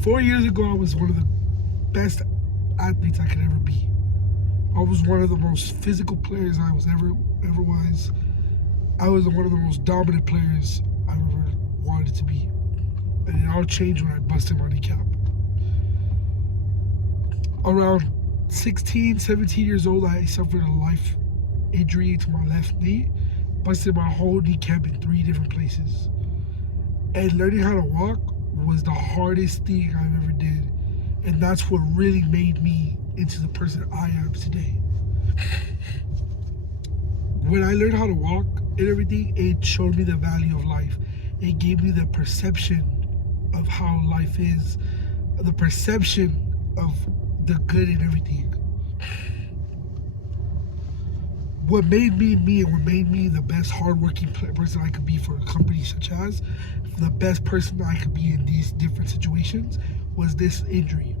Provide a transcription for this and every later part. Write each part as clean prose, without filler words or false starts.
4 years ago, I was one of the best athletes I could ever be. I was one of the most physical players I was ever was. I was one of the most dominant players I ever wanted to be. And it all changed when I busted my kneecap. Around 16, 17 years old, I suffered a life injury to my left knee, busted my whole kneecap in 3 different places. And learning how to walk was the hardest thing I've ever did. And that's what really made me into the person I am today. When I learned how to walk and everything, it showed me the value of life. It gave me the perception of how life is, the perception of the good in everything. What made me me and what made me the best hardworking person I could be for a company such as, the best person I could be in these different situations, was this injury.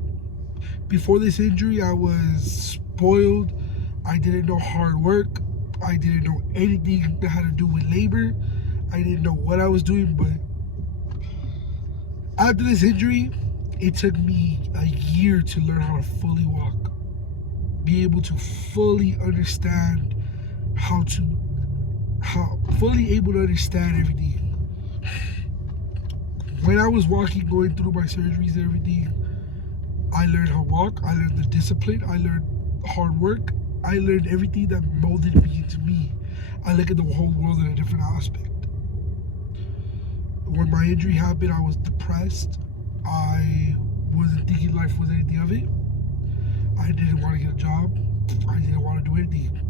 Before this injury, I was spoiled. I didn't know hard work. I didn't know anything that had to do with labor. I didn't know what I was doing, but after this injury, it took me a year to learn how to fully walk. Be able to fully understand how fully able to understand everything. When I was walking, going through my surgeries and everything, I learned how to walk. I learned the discipline. I learned hard work. I learned everything that molded me into me. I look at the whole world in a different aspect. When my injury happened, I was depressed. I wasn't thinking life was anything of it. I didn't want to get a job. I didn't want to do anything.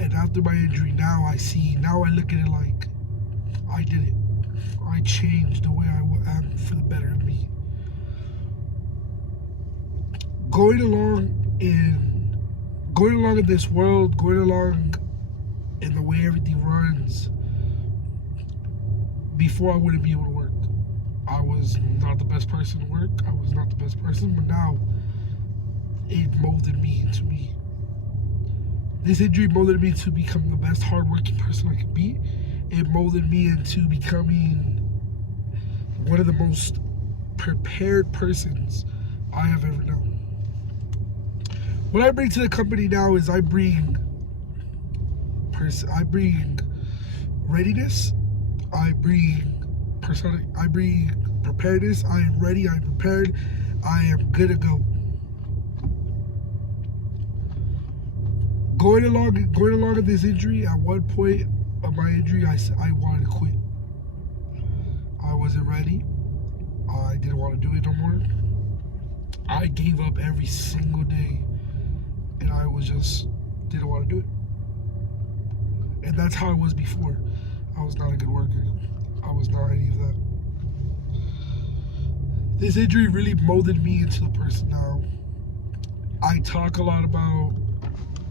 And after my injury, now I look at it like I did it. I changed the way I am for the better of me. Going along in this world, going along in the way everything runs, before I wouldn't be able to work. I was not the best person to work. I was not the best person, but now it molded me into me. This injury molded me to become the best hardworking person I could be. It molded me into becoming one of the most prepared persons I have ever known. What I bring to the company now is I bring readiness. I bring preparedness. I am ready. I'm prepared. I am good to go. Going along with this injury, at one point of my injury, I wanted to quit. I wasn't ready. I didn't want to do it no more. I gave up every single day, and I didn't want to do it. And that's how I was before. I was not a good worker. I was not any of that. This injury really molded me into the person now. I talk a lot about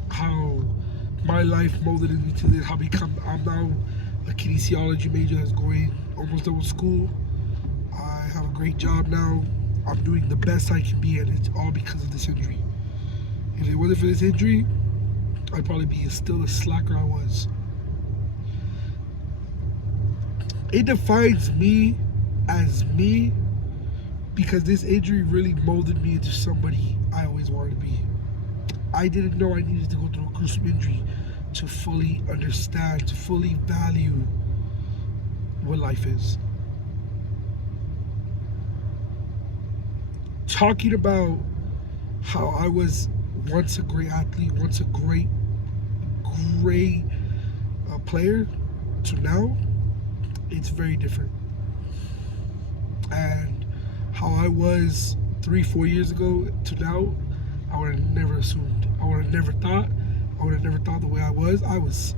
how my life molded me to this. I'm now a kinesiology major that's going almost done with school. I have a great job now. I'm doing the best I can be, and it's all because of this injury. If it wasn't for this injury, I'd probably be still the slacker I was. It defines me as me because this injury really molded me into somebody I always wanted to be. I didn't know I needed to go through a gruesome injury to fully understand, to fully value what life is. Talking about how I was once a great athlete, once a great player, to now, it's very different. And how I was 3-4 years ago to now, I would have never assumed. I would have never thought. I would have never thought the way I was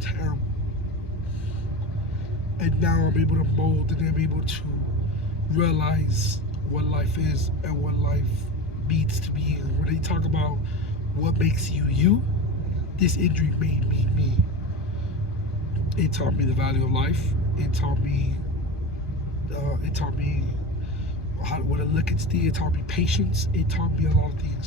terrible. And now I'm able to mold, and I'm able to realize what life is and what life needs to be. And when they talk about what makes you you, this injury made me me. It taught me the value of life. It taught me how to look at things. It taught me patience. It taught me a lot of things.